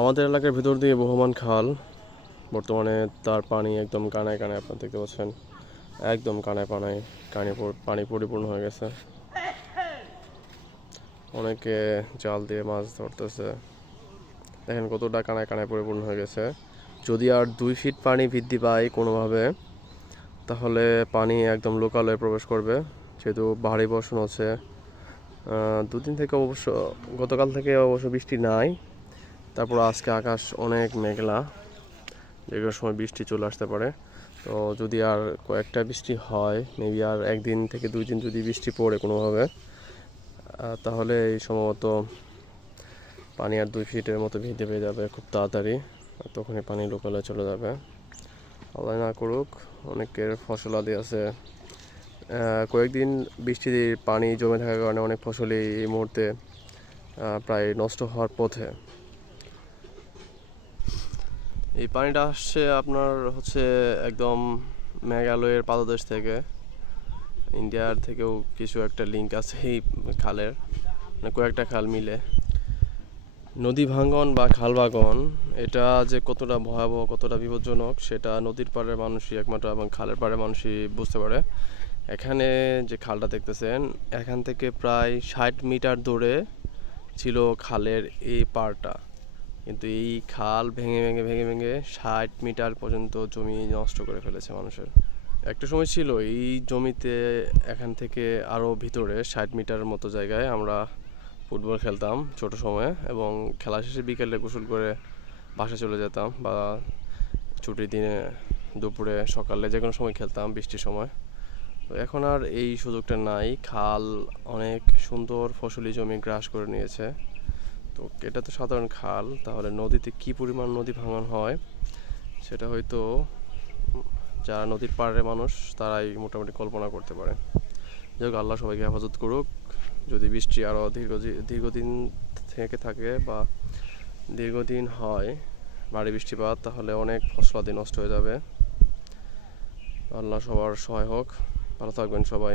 আমাদের এলাকার ভিতর দিয়ে বহমান খাল। বর্তমানে তার পানি একদম কানায় কানায়, আপনারা দেখতে পাচ্ছেন, একদম কানায় পানায় পানি পরিপূর্ণ হয়ে গেছে। অনেকে জাল দিয়ে মাছ ধরতেছে। দেখেন কতটা কানায় কানায় পরিপূর্ণ হয়ে গেছে। যদি আর 2 ফিট পানি বৃদ্ধি পায় কোনোভাবে, তাহলে পানি একদম লোকালয়ে প্রবেশ করবে। যেহেতু ভারী বর্ষণ হচ্ছে, দুদিন থেকে অবশ্য, গতকাল থেকে অবশ্য বৃষ্টি নাই। তারপর আজকে আকাশ অনেক মেঘলা, যে কোনো সময় বৃষ্টি চলে আসতে পারে। তো যদি আর কয়েকটা বৃষ্টি হয়, মেবি আর 1 দিন থেকে 2 দিন যদি বৃষ্টি পড়ে কোনোভাবে, তাহলে এই সম্ভবত পানি আর 2 ফিটের মতো বৃদ্ধি পেয়ে যাবে খুব তাড়াতাড়ি। তখনই পানি লোকালয়ে চলে যাবে। আল্লাহ না করুক। অনেকের ফসল আদি আছে, কয়েকদিন বৃষ্টির পানি জমে থাকার কারণে অনেক ফসলই এই মুহূর্তে প্রায় নষ্ট হওয়ার পথে। এই পানিটা আসছে আপনার একদম মেঘালয়ের পাদদেশ থেকে। ইন্ডিয়ার থেকেও কিছু একটা লিঙ্ক আছে এই খালের, মানে কয়েকটা খাল মিলে। নদী ভাঙ্গন বা খাল ভাঙ্গন, এটা যে কতটা ভয়াবহ, কতটা বিপজ্জনক, সেটা নদীর পাড়ের মানুষই একমাত্র এবং খালের পাড়ের মানুষই বুঝতে পারে। এখানে যে খালটা দেখতেছেন, এখান থেকে প্রায় 60 মিটার দূরে ছিল খালের এই পাড়টা, কিন্তু এই খাল ভেঙে ভেঙে ভেঙে ভেঙে 60 মিটার পর্যন্ত জমি নষ্ট করে ফেলেছে মানুষের। একটা সময় ছিল এই জমিতে, এখান থেকে আরও ভিতরে 60 মিটার মতো জায়গায় আমরা ফুটবল খেলতাম ছোট সময়ে, এবং খেলা শেষে বিকেলে গোসল করে বাসায় চলে যেতাম, বা ছুটির দিনে দুপুরে সকালে যে কোনো সময় খেলতাম বৃষ্টির সময়। তো এখন আর এই সুযোগটা নাই। খাল অনেক সুন্দর ফসলি জমি গ্রাস করে নিয়েছে। তো এটা তো সাধারণ খাল, তাহলে নদীতে কি পরিমাণ নদী ভাঙন হয় সেটা হয়তো যারা নদীর পাড়ের মানুষ তারাই মোটামুটি কল্পনা করতে পারে। যাই হোক, আল্লাহ সবাইকে হেফাজত করুক। যদি বৃষ্টি আরও দীর্ঘদিন থেকে থাকে বা দীর্ঘদিন হয় ভারী বৃষ্টিপাত, তাহলে অনেক ফসলাদি নষ্ট হয়ে যাবে। আল্লাহ সবার সহায় হোক। ভালো থাকবেন সবাই।